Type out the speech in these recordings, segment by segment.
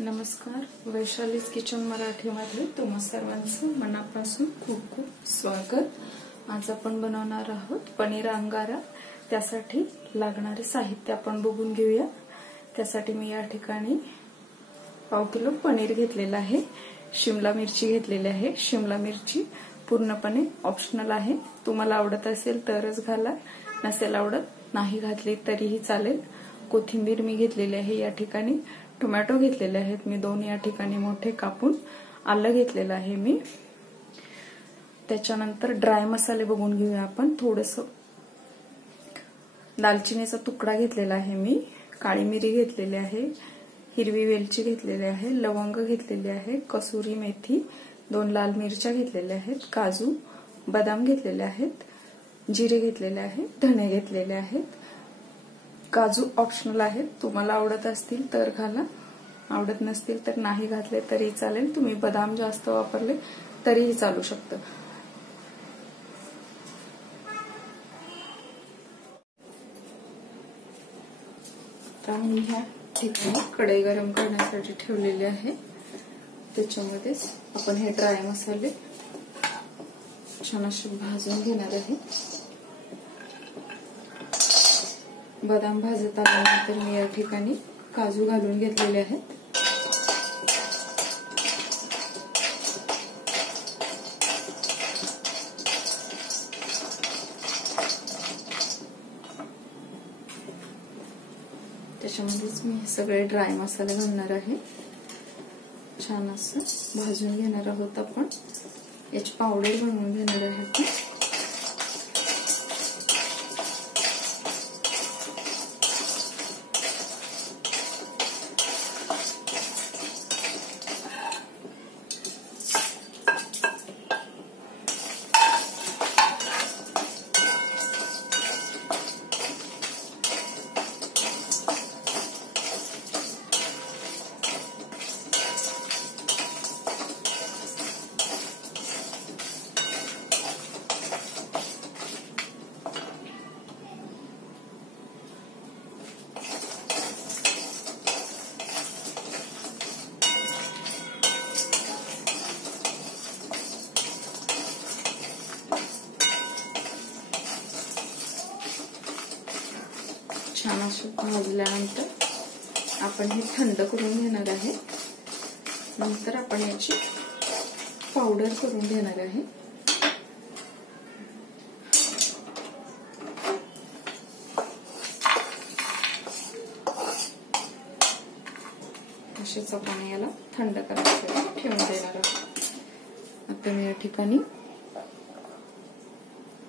नमस्कार, वैशालीज किचन मराठीमध्ये तुम्हा सर्वांचं मनापासून खूप खूप स्वागत। आज आपण बनवणार आहोत पनीर अंगारा। त्यासाठी लागणारे साहित्य आपण बघून घेऊया। त्यासाठी मी या ठिकाणी पाव किलो पनीर घेतलेला आहे, शिमला मिरची घेतलेली आहे। शिमला मिरची पूर्णपणे ऑप्शनल आहे, तुम्हाला आवडत असेल तरच घाला, नसेल आवडत नाही घातली तरीही चालेल। कोथिंबीर मी घेतलेली आहे या ठिकाणी, टोमॅटो घेतलेले आहेत मी 2 या ठिकाणी मोठे कापून, आलं घेतलेलं आहे मी। त्याच्यानंतर ड्राय मसाले बघून घेऊया आपण। थोडंसं दालचिनीचा तुकडा घेतलेला आहे मी, काळी मिरी घेतलेली आहे, हिरवी वेलची घेतलेली आहे, लवंग घेतलेली आहे, कसुरी मेथी, 2 लाल मिरच्या घेतलेल्या आहेत, काजू बदाम घेतलेले आहेत, जिरे घेतलेले आहेत, धणे घेतलेले आहेत। काजू ऑप्शनल आहेत, तुम्हाला आवडत असतील तर घाला, आवडत नसतील तर नाही घातले तरी चालेल। तुम्ही बदाम जास्त वापरले तरीही चालू शकतं। आता मी ह्या ठिकाणी कढई गरम करण्यासाठी ठेवलेली आहे, त्याच्यामध्येच आपण हे ड्राय मसाले छान असे भाजून घेणार आहे। बदाम भाजत आल्यानंतर मी या ठिकाणी काजू घालून घेतलेले आहेत। त्याच्यामध्येच मी हे सगळे ड्राय मसाले घालणार आहे, छान असं भाजून घेणार आहोत आपण। याची पावडर बनवून घेणार आहे। छान असं भाजल्यानंतर आपण हे थंड करून घेणार आहे। नंतर आपण याची पावडर करून घेणार आहे। असेच आपण याला थंड करण्यासाठी ठेवून देणार आहोत। आता मी या ठिकाणी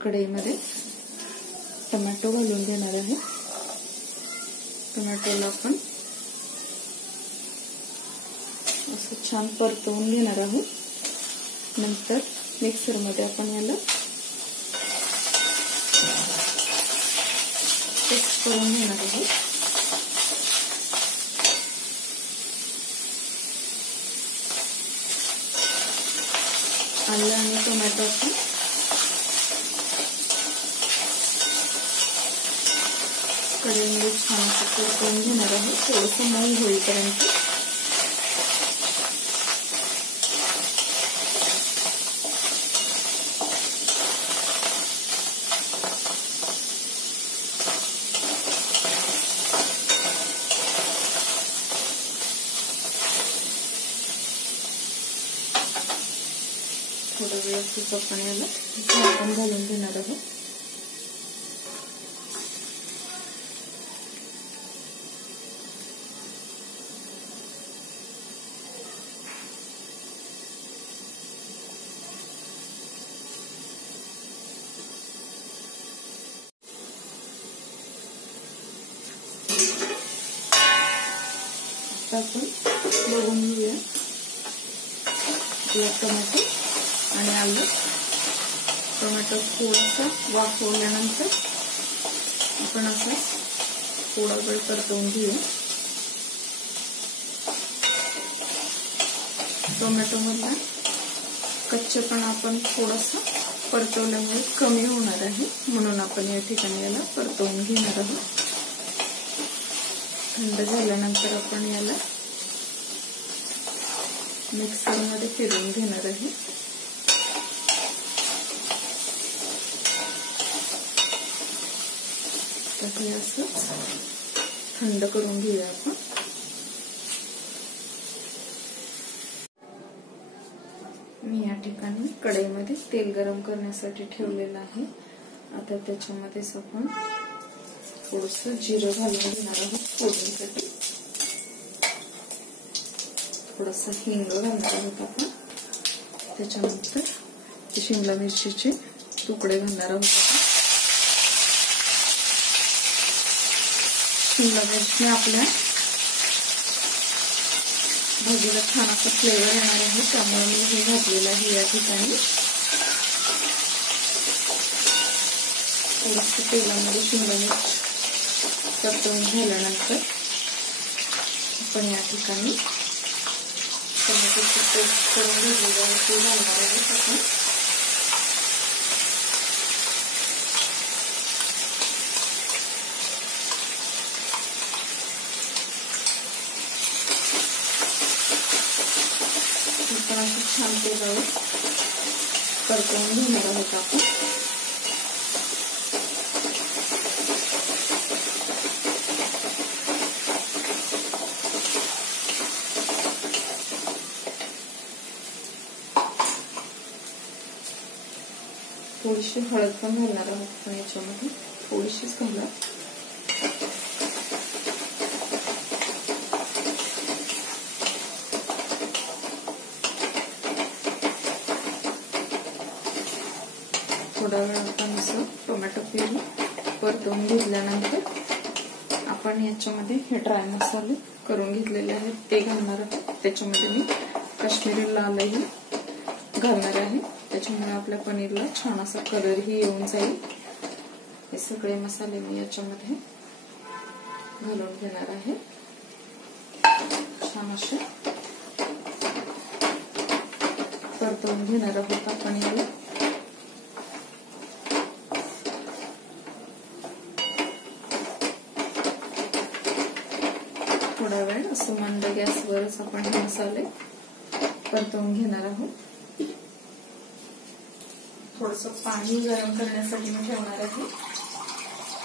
कढईमध्ये टोमॅटो घालून देणार आहे। टोमॅटोला आपण असं छान परतवून घेणार आहोत। नंतर मिक्सरमध्ये आपण याला पेस्ट करून घेणार आहोत। आलं आणि टोमॅटो आपण कढईमध्ये छान असं परतवून घेणार आहोत, थोडंसं मऊ होईपर्यंत। थोडा वेळ असंच आपण याला झाकण घालून घेणार आहोत। आपण बघून घेऊया टोमॅटो आणि आलं। टोमॅटो थोडासा वाफवल्यानंतर आपण असं थोडा वेळ परतवून घेऊया। टोमॅटो मधला कच्चेपणा आपण थोडासा परतवल्यामुळे कमी होणार आहे, म्हणून आपण या ठिकाणी याला परतवून घेणार आहोत। थंड झाल्यानंतर आपण याला मिक्सरमध्ये फिरवून घेणार आहे. तर हे असंच थंड करून घेऊया आपण. मी या ठिकाणी कढईमध्ये तेल गरम करण्यासाठी ठेवलेलं आहे. आता त्याच्यामध्येच आपण थोडंसं जिरं घालून घेणार आहोत फोडणीसाठी. थोडंसं हिंग घालणार आहोत आपण. त्याच्यानंतर शिमला मिरचीचे तुकडे घालणार आहोत आपण. शिमला मिरचीने आपल्या भाजीला छान असं फ्लेवर येणार आहे, त्यामुळे मी हे घातलेलं आहे या ठिकाणी. थोडंसं तेलामध्ये शिमला मिरच परतवून झाल्यानंतर आपण या ठिकाणी टोमॅटोची पेस्ट करून घेतलेली आहे ते घालणार आहोत आपण. छान तेलावर परतवून घेणार आहोत आपण. थोडीशी हळद पण घालणार आहोत आपण याच्यामध्ये. थोडीशीच घाला. थोडा वेळ आपण असं टोमॅटो प्युरी परतवून घेतल्यानंतर आपण याच्यामध्ये हे ड्राय मसाले करून घेतलेले आहेत ते घालणार आहोत. त्याच्यामध्ये मी काश्मीरी लालही घालणार आहे. त्याच्यामुळे आपल्या पनीरला छान असा कलरही येऊन जाईल. हे सगळे मसाले मी याच्यामध्ये घालून घेणार आहे. छान असे परतवून घेणार आहोत आपण याला. थोडा वेळ असं मंद गॅसवरच आपण हे मसाले परतवून घेणार आहोत. थोडंसं पाणी गरम करण्यासाठी मी ठेवणार आहे.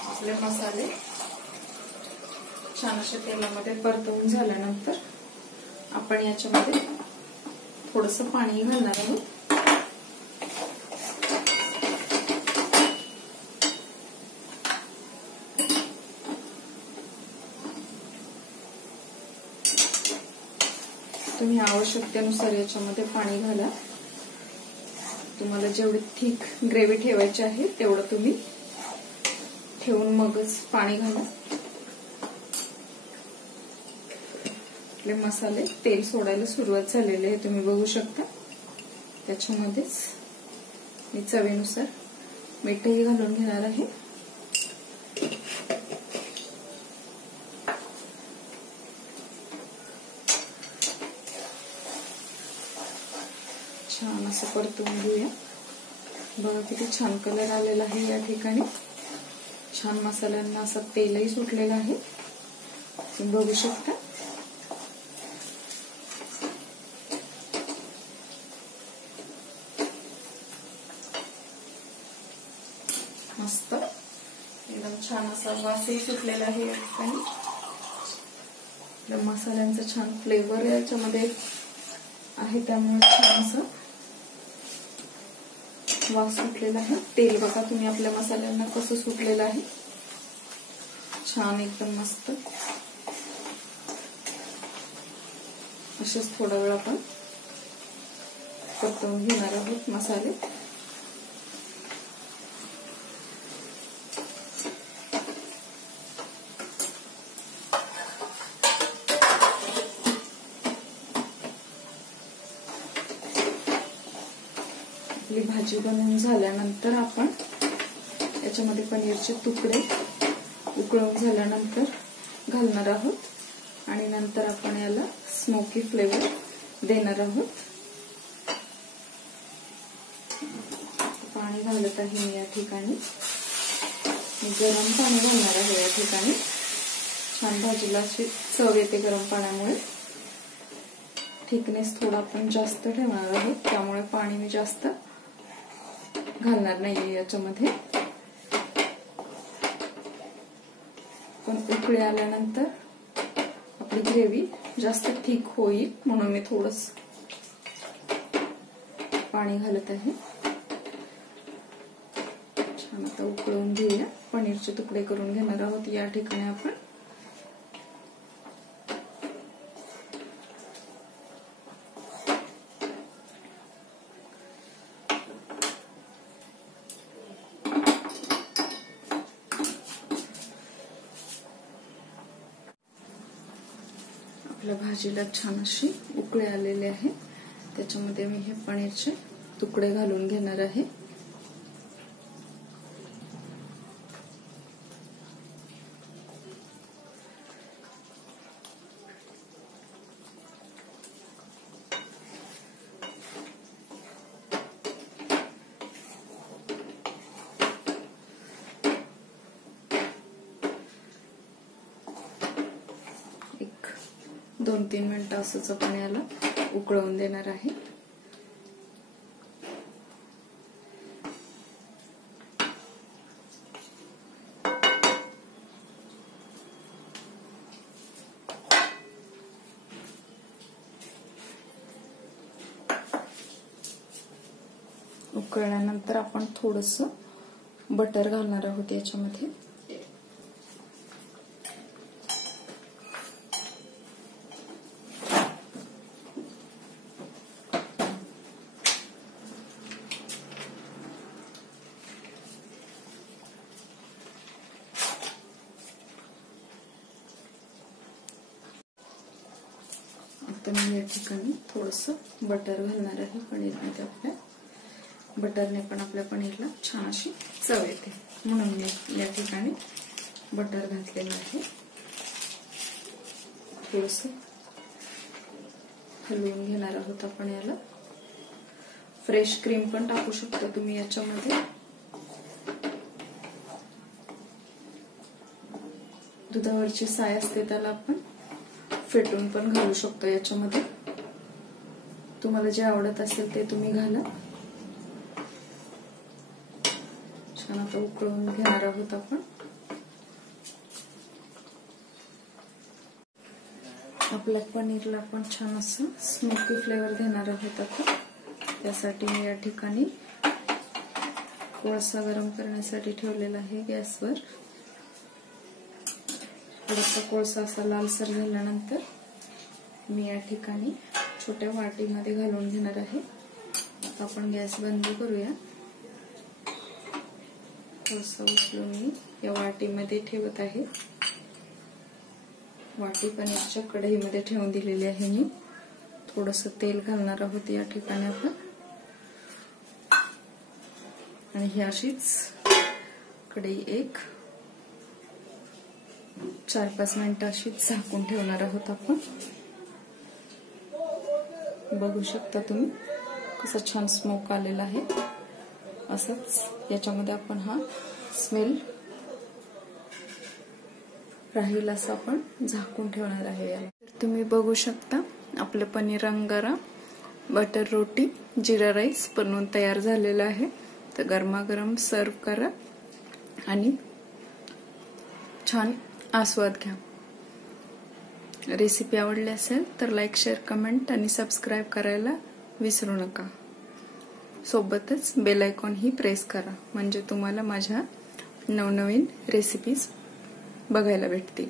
आपले मसाले छान अशा तेलामध्ये परतवून झाल्यानंतर आपण याच्यामध्ये थोडंसं पाणी घालणार आहोत. तुम्ही आवश्यकतेनुसार याच्यामध्ये पाणी घाला. तुम्हाला जेवढी थिक ग्रेव्ही ठेवायची आहे तेवढं तुम्ही ठेवून मगच पाणी घाला. आपले मसाले तेल सोडायला सुरुवात झालेले आहे, तुम्ही बघू शकता. त्याच्यामध्येच मी चवीनुसार मीठही घालून घेणार आहे. छान असं परतवून घेऊया. बघा किती छान कलर आलेला आहे या ठिकाणी. छान मसाल्यांना असं तेलही सुटलेलं आहे, तुम्ही बघू शकता. मस्त एकदम छान असा वासही सुटलेला आहे या ठिकाणी. मसाल्यांचा छान फ्लेवर याच्यामध्ये आहे, त्यामुळे छान असं वास सुटलेला आहे. तेल बघा तुम्ही आपल्या मसाल्यांना कसं सुटलेलं आहे. छान एकदम मस्त. असेच थोडा वेळ आपण परतवून घेणार आहोत मसाले. आपली भाजी बनवून झाल्यानंतर आपण याच्यामध्ये पनीरचे तुकडे उकळून झाल्यानंतर घालणार आहोत आणि नंतर आपण याला स्मोकी फ्लेवर देणार आहोत. पाणी घालत आहे मी या ठिकाणी. गरम पाणी घालणार आहे या ठिकाणी. छान भाजीला अशी चव येते गरम पाण्यामुळे. थिकनेस थोडा आपण जास्त ठेवणार आहोत, त्यामुळे पाणी मी जास्त घालणार नाहीये याच्यामध्ये. पण उकळी आल्यानंतर आपली ग्रेव्ही जास्त थिक होईल म्हणून मी थोडस पाणी घालत आहे. छान आता उकळून घेऊया. पनीरचे तुकडे करून घेणार आहोत या ठिकाणी आपण. आपल्या भाजीला छान अशी उकळी आलेली आहे. त्याच्यामध्ये मी हे पनीरचे तुकडे घालून घेणार आहे. एक 2-3 मिनिटं असंच आपण याला उकळवून देणार आहे. उकळल्यानंतर आपण थोडंसं बटर घालणार आहोत याच्यामध्ये. आता मी या ठिकाणी थोडंसं बटर घालणार आहे पनीरमध्ये. आपल्या बटरने पण आपल्या पनीरला छान अशी चव येते, म्हणून मी या ठिकाणी बटर घातलेलं आहे. थोडंसं हलवून घेणार आहोत आपण याला. फ्रेश क्रीम पण टाकू शकता तुम्ही याच्यामध्ये. दुधावरची साय असते त्याला आपण फेटून पण घालू शकतो याच्यामध्ये. तुम्हाला जे आवडत असेल ते तुम्ही घाला. छान आता उकळून घेणार आहोत आपण. आपल्या पनीरला पण छान असं स्मोकी फ्लेवर देणार आहोत आता. त्यासाठी मी या ठिकाणी कोळसा गरम करण्यासाठी ठेवलेला आहे गॅसवर. थोडासा कोळसा असा लालसर झाल्यानंतर मी या ठिकाणी छोट्या वाटीमध्ये घालून घेणार आहे. आता आपण गॅस बंद करूया. कोळसा उचलून मी या वाटीमध्ये ठेवत आहे. वाटी पनीरच्या कढईमध्ये ठेवून दिलेली आहे मी. थोडंसं तेल घालणार आहोत या ठिकाणी आपण. आणि ही अशीच कढई एक 4-5 मिनिटं अशीच झाकून ठेवणार आहोत आपण. बघू शकता तुम्ही कसा छान स्मोक आलेला आहे. असंच याच्यामध्ये आपण हा स्मेल राहील असं आपण झाकून ठेवणार आहे याला. तुम्ही बघू शकता आपलं पनीर अंगारा, बटर रोटी, जिरा राईस बनवून तयार झालेला आहे. तर गरमागरम सर्व करा आणि छान आस्वाद घ्या. रेसिपी आवडली असेल तर लाईक, शेअर, कमेंट आणि सबस्क्राईब करायला विसरू नका. सोबतच बेल आयकॉन ही प्रेस करा, म्हणजे तुम्हाला माझ्या नवनवीन रेसिपीज बघायला भेटतील.